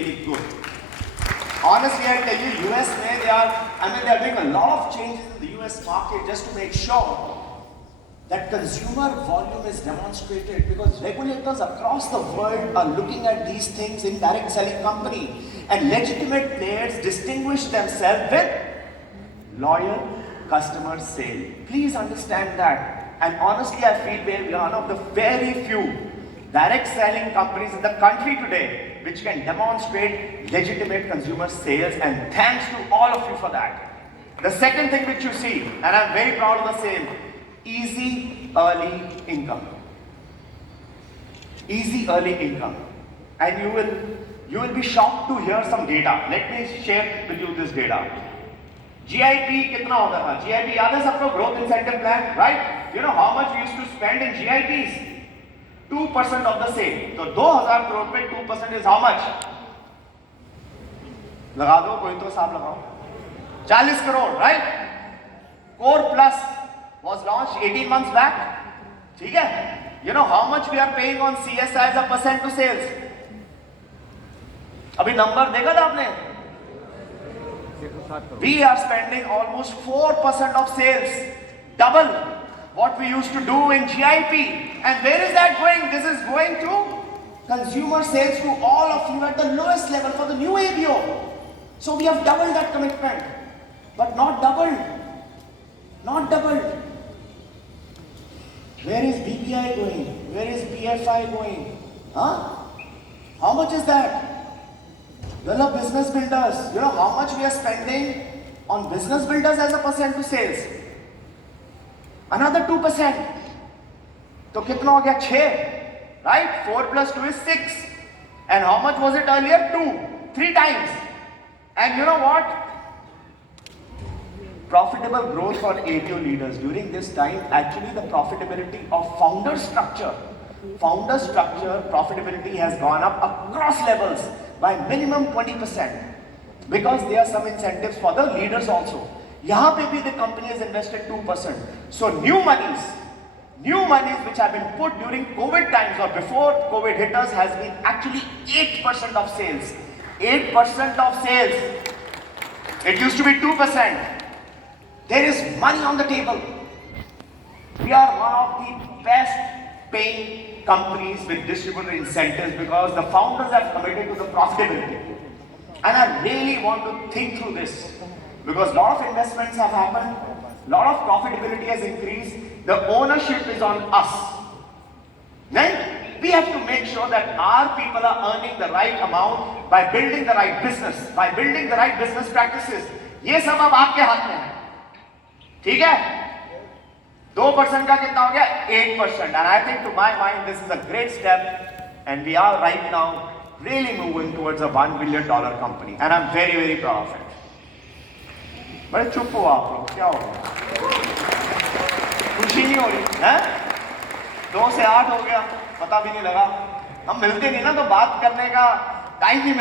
really good. Honestly, I tell you, US, they are doing a lot of changes in the US market just to make sure that consumer volume is demonstrated, because regulators across the world are looking at these things in direct selling company, and legitimate players distinguish themselves with loyal customer sale. Please understand that. And honestly, I feel we are one of the very few direct selling companies in the country today which can demonstrate legitimate consumer sales, and thanks to all of you for that. The second thing which you see, and I'm very proud of the same, easy early income. Easy early income. And you will be shocked to hear some data. Let me share with you this data. GIP कितना होता था? GIP याद है सबको? Growth Incentive Plan, right? You know how much we used to spend in GIPs? 2% of the sale. तो 2000 करोड़ पे 2% is how much? लगा दो, कोई तो हिसाब लगाओ. 40 crore, right? Core Plus was launched 18 months back. ठीक है? You know how much we are paying on CSI as a percent to sales? अभी नंबर देखा था आपने? We are spending almost 4% of sales, double what we used to do in GIP. And where is that going? This is going to consumer sales to all of you at the lowest level for the new ABO. So we have doubled that commitment, but not doubled. Not doubled. Where is BPI going? Where is PFI going? Huh? How much is that? Well, business builders, you know how much we are spending on business builders as a percent to sales? Another 2%. तो कितना हो गया? 6, right? 4 plus 2 is 6. And how much was it earlier? 2, 3 times. And you know what? Profitable growth for ABO leaders during this time, actually the profitability of founder structure profitability has gone up across levels by minimum 20%, because there are some incentives for the leaders also. यहाँ पे भी the company has invested 2%. So new monies which have been put during COVID times or before COVID hit us has been actually 8% of sales. 8% of sales. It used to be 2%. There is money on the table. We are one of the best paying companies with distributor incentives because the founders have committed to the profitability. And I really want to think through this, because a lot of investments have happened, a lot of profitability has increased, the ownership is on us. Then we have to make sure that our people are earning the right amount by building the right business, by building the right business practices. ये सब अब आपके हाथ में है. ठीक है? 2% का कितना हो गया? 8%. And I think to my mind this is a great step, and we are right now really moving towards a $1 billion company, and I'm very, very proud of it. बड़े चुप हो आप लोग, क्या हो गया? खुशी नहीं हो रही है? 2 से 8 हो गया, पता भी नहीं लगा. हम मिलते नहीं ना, तो बात करने का टाइम नहीं मिलता.